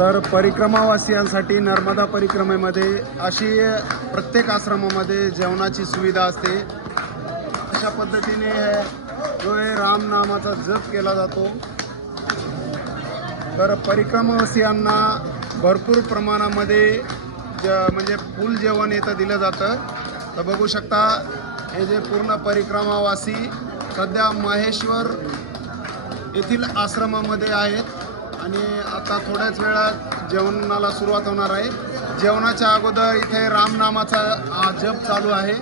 तर परिक्रमावासियांसाठी नर्मदा परिक्रमेमध्ये अशी प्रत्येक आश्रमामध्ये जेवणाची सुविधा असते। अशा पद्धतीने जो राम नामाचा जप केला जातो। तर परिक्रमावासियांना भरपूर प्रमाणामध्ये म्हणजे फुल जेवण इथं दिलं जातं। तर बघू शकता हे जे पूर्ण परिक्रमावासी सध्या माहेश्वर येथील आश्रमामध्ये आहेत आणि आता थोड्याच वेळात जेवणाला सुरुवात होणार आहे। जेवणाच्या अगोदर इथे रामनामाचा जप चालू आहे।